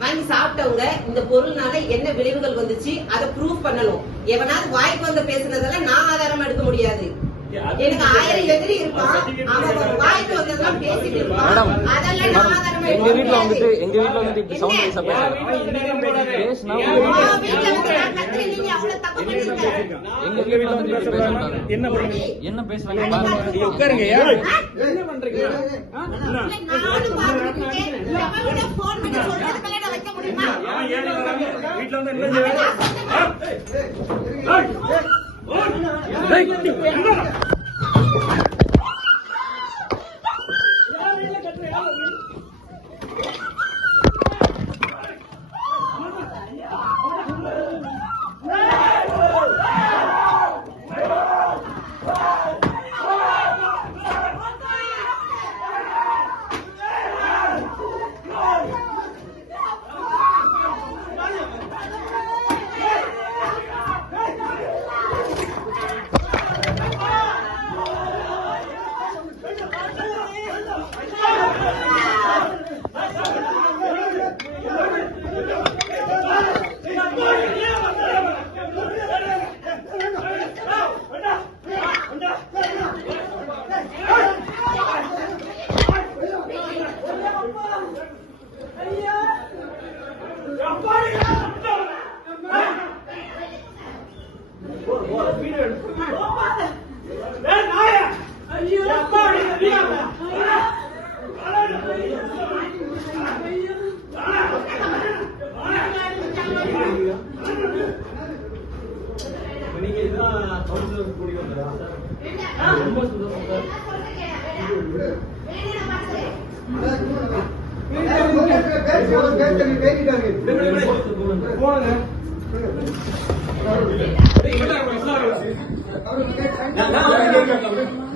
வாங்கி சாப்பிட்டவங்க இந்த பொருள்னால என்ன விளைவுகள் வந்துச்சு அதை ப்ரூவ் பண்ணணும். எவனாவது வாய்க்கு வந்து பேசுனதெல்லாம் நான் ஆதாரமா எடுக்க முடியாது. எனக்கு 1000 எதிரி இருப்பான், அவன் வாய்க்கு வந்ததெல்லாம் பேசிட்டு இருப்பான், அதெல்லாம் நான் ஆதாரமா எடுக்க முடியாது. எங்க வீட்ல வந்து இப்படி சவுண்ட் வைஸா பேசுனா நீங்க அவ்வளவு தப்பு பண்ணிருக்கீங்க. எங்க வீட்ல வந்து இப்படி பேசுறாங்க. என்ன பேசுறாங்க பாருங்க. உட்காருங்க. என்ன பண்றீங்க? நானும் பாத்துட்டு எவனோட போன் பண்ணி சொல்றதுக்கு நான் வைக்க முடியுமா? வீட்ல வந்து என்ன நீங்க இதெல்லாம் கவுன்சிலர் கூடி வந்ததா? ரொம்ப சந்தோஷம் சார்.